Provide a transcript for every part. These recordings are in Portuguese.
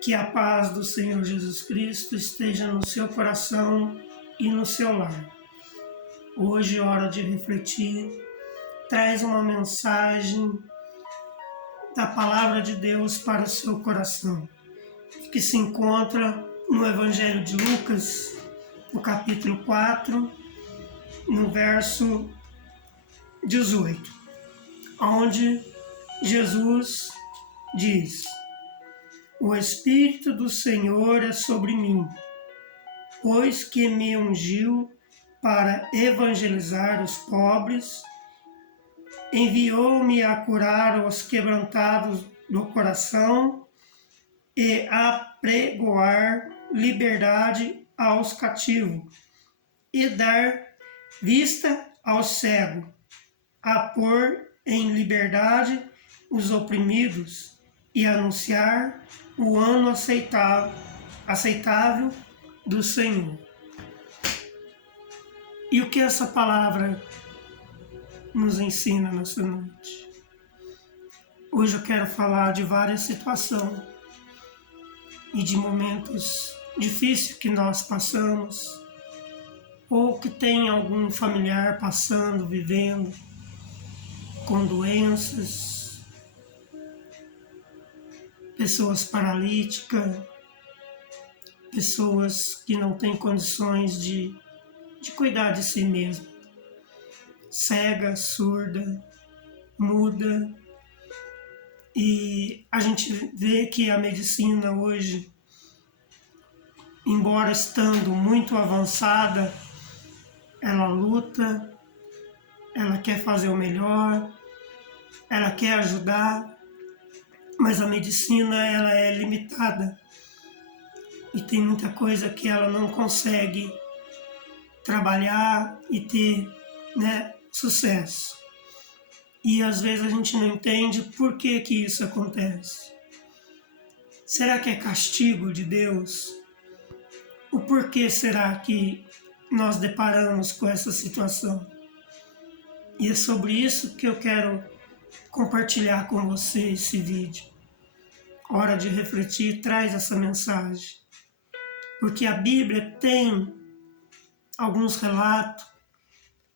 Que a paz do Senhor Jesus Cristo esteja no seu coração e no seu lar. Hoje, hora de refletir, traz uma mensagem da Palavra de Deus para o seu coração, que se encontra no Evangelho de Lucas, no capítulo 4, no verso 18, onde Jesus diz: O Espírito do Senhor é sobre mim, pois que me ungiu para evangelizar os pobres, enviou-me a curar os quebrantados do coração e a pregoar liberdade aos cativos e dar vista aos cegos, a pôr em liberdade os oprimidos e anunciar o ano aceitável do Senhor. E o que essa palavra nos ensina nessa noite? Hoje eu quero falar de várias situações e de momentos difíceis que nós passamos, ou que tem algum familiar passando, vivendo com doenças, pessoas paralíticas, pessoas que não têm condições de cuidar de si mesmo, cega, surda, muda. E a gente vê que a medicina hoje, embora estando muito avançada, ela luta, ela quer fazer o melhor, ela quer ajudar, mas a medicina ela é limitada e tem muita coisa que ela não consegue trabalhar e ter, sucesso. E às vezes a gente não entende por que isso acontece. Será que é castigo de Deus? O porquê será que nós deparamos com essa situação? E é sobre isso que eu quero compartilhar com você esse vídeo. Hora de refletir, traz essa mensagem. Porque a Bíblia tem alguns relatos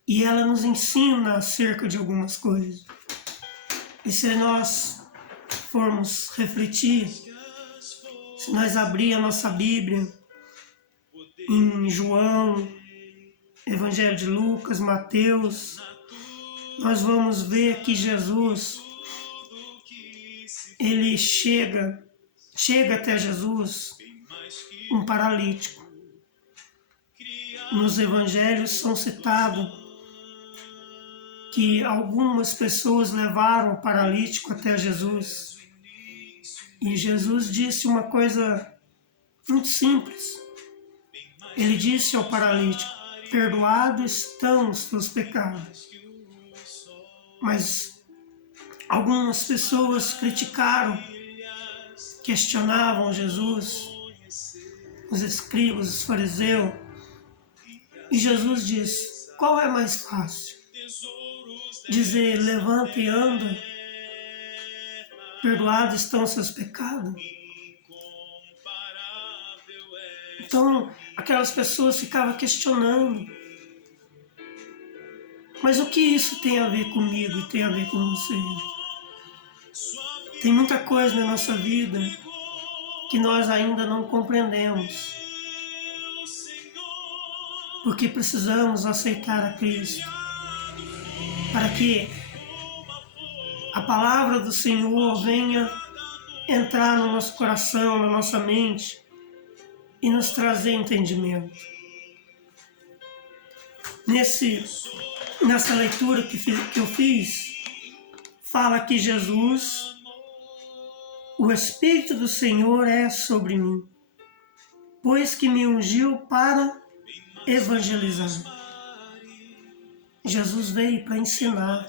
e ela nos ensina acerca de algumas coisas. E se nós formos refletir, se nós abrir a nossa Bíblia em João, Evangelho de Lucas, Mateus, nós vamos ver que Jesus, ele chega até Jesus um paralítico. Nos evangelhos são citados que algumas pessoas levaram o paralítico até Jesus. E Jesus disse uma coisa muito simples. Ele disse ao paralítico: perdoados estão os teus pecados. Mas algumas pessoas criticaram, questionavam Jesus, os escribas, os fariseus. E Jesus diz: qual é mais fácil? Dizer, levanta e anda, perdoados estão os seus pecados? Então, aquelas pessoas ficavam questionando. Mas o que isso tem a ver comigo e tem a ver com você? Tem muita coisa na nossa vida que nós ainda não compreendemos, porque precisamos aceitar a Cristo, para que a palavra do Senhor venha entrar no nosso coração, na nossa mente e nos trazer entendimento. Nessa leitura que eu fiz, fala que Jesus, o Espírito do Senhor é sobre mim, pois que me ungiu para evangelizar. Jesus veio para ensinar.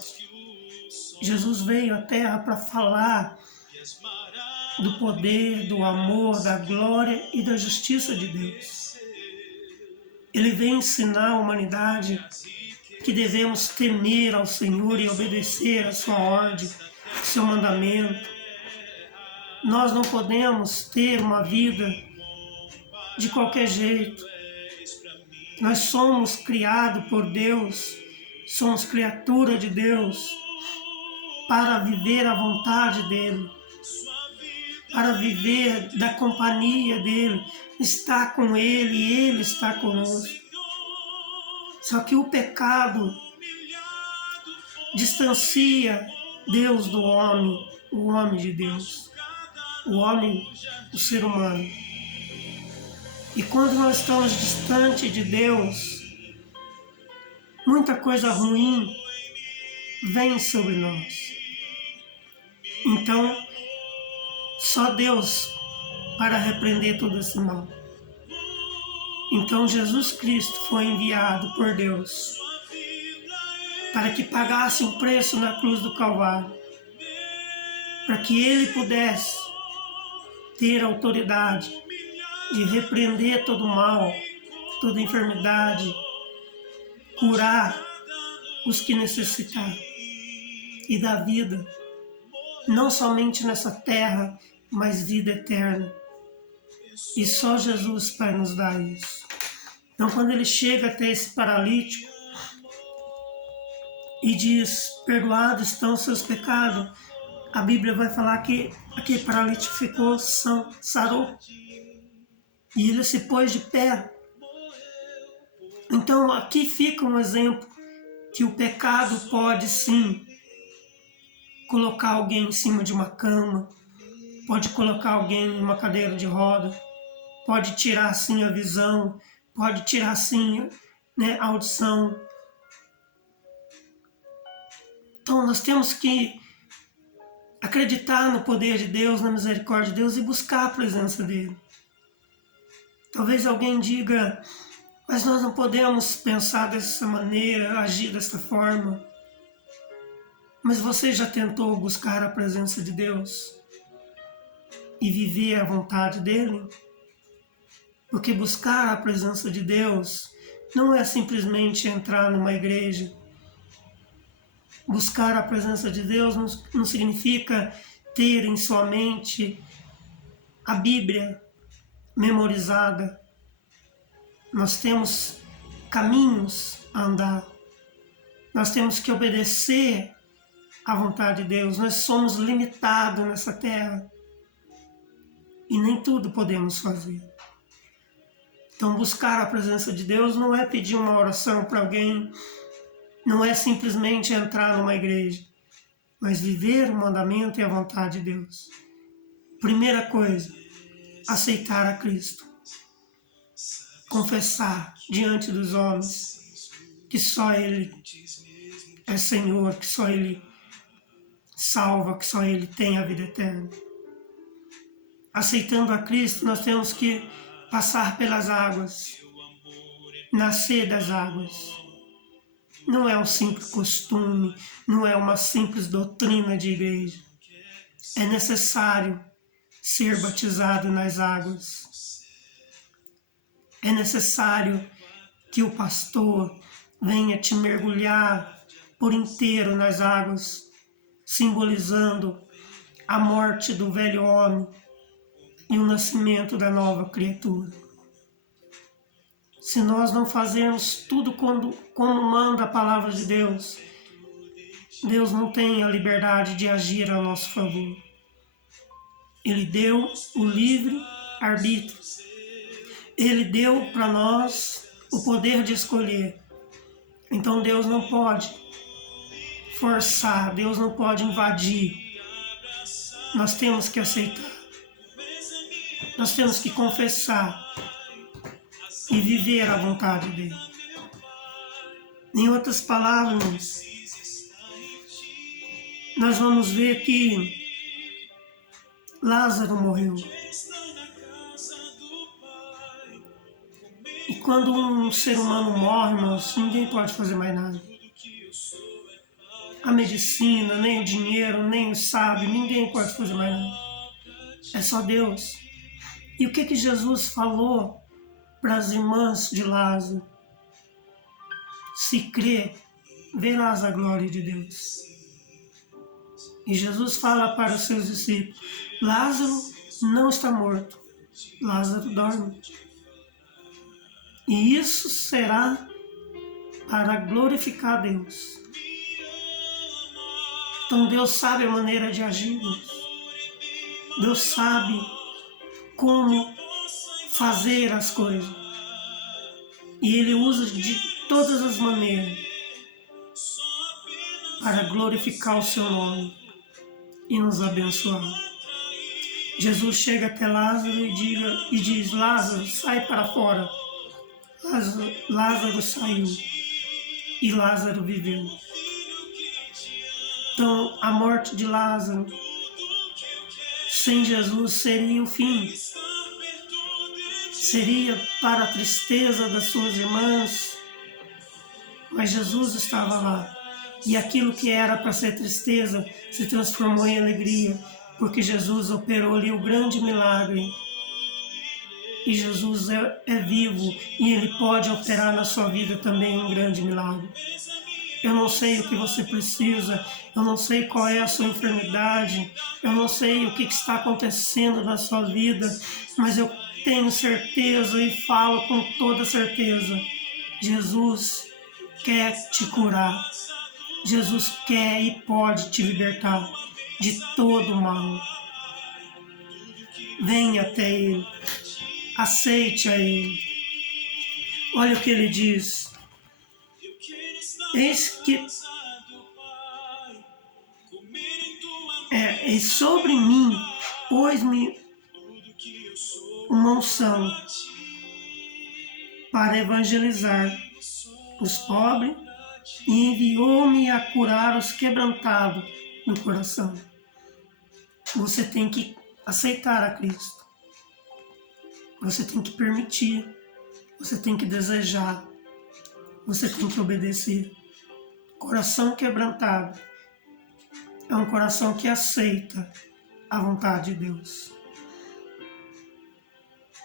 Jesus veio à Terra para falar do poder, do amor, da glória e da justiça de Deus. Ele veio ensinar a humanidade que devemos temer ao Senhor e obedecer a sua ordem, o seu mandamento. Nós não podemos ter uma vida de qualquer jeito. Nós somos criados por Deus, somos criatura de Deus para viver a vontade dEle, para viver da companhia dEle, estar com Ele e Ele está conosco. Só que o pecado distancia Deus do homem, o homem de Deus, o homem, o ser humano. E quando nós estamos distante de Deus, muita coisa ruim vem sobre nós. Então, só Deus para repreender todo esse mal. Então Jesus Cristo foi enviado por Deus para que pagasse um preço na cruz do Calvário, para que Ele pudesse ter autoridade de repreender todo mal, toda enfermidade, curar os que necessitarem e dar vida, não somente nessa terra, mas vida eterna. E só Jesus vai nos dar isso. Então, quando ele chega até esse paralítico e diz, perdoados estão os seus pecados, a Bíblia vai falar que aquele paralítico ficou são, sarou. E ele se pôs de pé. Então, aqui fica um exemplo que o pecado pode sim colocar alguém em cima de uma cama, pode colocar alguém em uma cadeira de roda, pode tirar sim a visão, pode tirar sim, a audição. Então nós temos que acreditar no poder de Deus, na misericórdia de Deus e buscar a presença dele. Talvez alguém diga, mas nós não podemos pensar dessa maneira, agir dessa forma. Mas você já tentou buscar a presença de Deus e viver a vontade dele? Porque buscar a presença de Deus não é simplesmente entrar numa igreja. Buscar a presença de Deus não significa ter em sua mente a Bíblia memorizada. Nós temos caminhos a andar. Nós temos que obedecer à vontade de Deus. Nós somos limitados nessa terra. E nem tudo podemos fazer. Então, buscar a presença de Deus não é pedir uma oração para alguém, não é simplesmente entrar numa igreja, mas viver o mandamento e a vontade de Deus. Primeira coisa, aceitar a Cristo. Confessar diante dos homens que só Ele é Senhor, que só Ele salva, que só Ele tem a vida eterna. Aceitando a Cristo, nós temos que passar pelas águas, nascer das águas. Não é um simples costume, não é uma simples doutrina de igreja. É necessário ser batizado nas águas. É necessário que o pastor venha te mergulhar por inteiro nas águas, simbolizando a morte do velho homem e o nascimento da nova criatura. Se nós não fazermos tudo como manda a palavra de Deus, Deus não tem a liberdade de agir a nosso favor. Ele deu o livre arbítrio. Ele deu para nós o poder de escolher. Então Deus não pode forçar, Deus não pode invadir. Nós temos que aceitar. Nós temos que confessar e viver a vontade dele. Em outras palavras, nós vamos ver que Lázaro morreu. E quando um ser humano morre, irmãos, ninguém pode fazer mais nada. A medicina, nem o dinheiro, nem o sábio, ninguém pode fazer mais nada. É só Deus. E o que Jesus falou para as irmãs de Lázaro? Se crê, verás a glória de Deus. E Jesus fala para os seus discípulos: Lázaro não está morto, Lázaro dorme. E isso será para glorificar a Deus. Então Deus sabe a maneira de agir. Deus sabe como fazer as coisas. E Ele usa de todas as maneiras para glorificar o seu nome e nos abençoar. Jesus chega até Lázaro e diz: Lázaro, sai para fora. Lázaro saiu e Lázaro viveu. Então, a morte de Lázaro sem Jesus seria o fim. Seria para a tristeza das suas irmãs, mas Jesus estava lá. E aquilo que era para ser tristeza se transformou em alegria, porque Jesus operou ali o grande milagre. E Jesus é vivo e Ele pode operar na sua vida também um grande milagre. Eu não sei o que você precisa, eu não sei qual é a sua enfermidade, eu não sei o que está acontecendo na sua vida, mas eu tenho certeza e falo com toda certeza: Jesus quer te curar. Jesus quer e pode te libertar de todo o mal. Venha até Ele, aceite a Ele. Olha o que Ele diz: eis que e sobre mim pôs-me uma unção para evangelizar os pobres e enviou-me a curar os quebrantados no coração. Você tem que aceitar a Cristo. Você tem que permitir. Você tem que desejar. Você tem que obedecer. Coração quebrantado é um coração que aceita a vontade de Deus.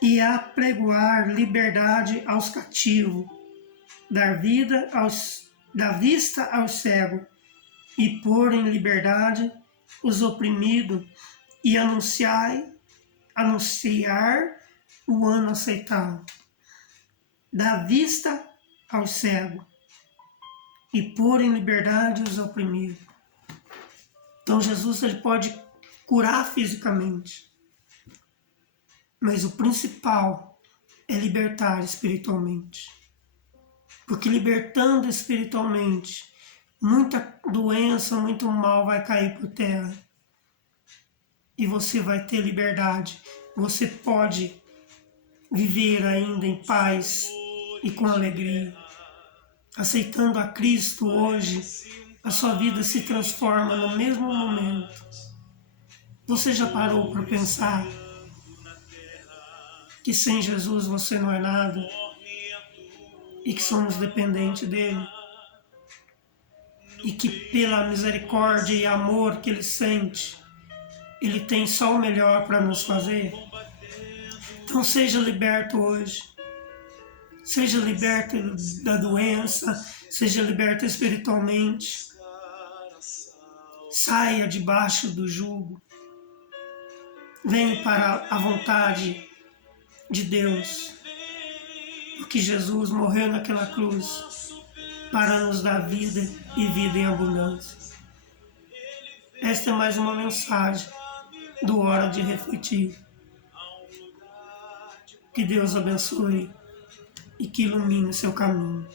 E apregoar liberdade aos cativos, dar vista aos cegos, e pôr em liberdade os oprimidos, e anunciar o ano aceitável. Dar vista aos cegos, e pôr em liberdade os oprimidos. Então Jesus, Ele pode curar fisicamente, mas o principal é libertar espiritualmente. Porque libertando espiritualmente, muita doença, muito mal vai cair por terra. E você vai ter liberdade. Você pode viver ainda em paz e com alegria. Aceitando a Cristo hoje, a sua vida se transforma no mesmo momento. Você já parou para pensar que sem Jesus você não é nada e que somos dependentes dele? E que pela misericórdia e amor que ele sente, ele tem só o melhor para nos fazer? Então seja liberto hoje. Seja liberto da doença, seja liberto espiritualmente. Saia debaixo do jugo. Venha para a vontade de Deus. Porque Jesus morreu naquela cruz para nos dar vida e vida em abundância. Esta é mais uma mensagem do Hora de Refletir. Que Deus abençoe e que ilumine seu caminho.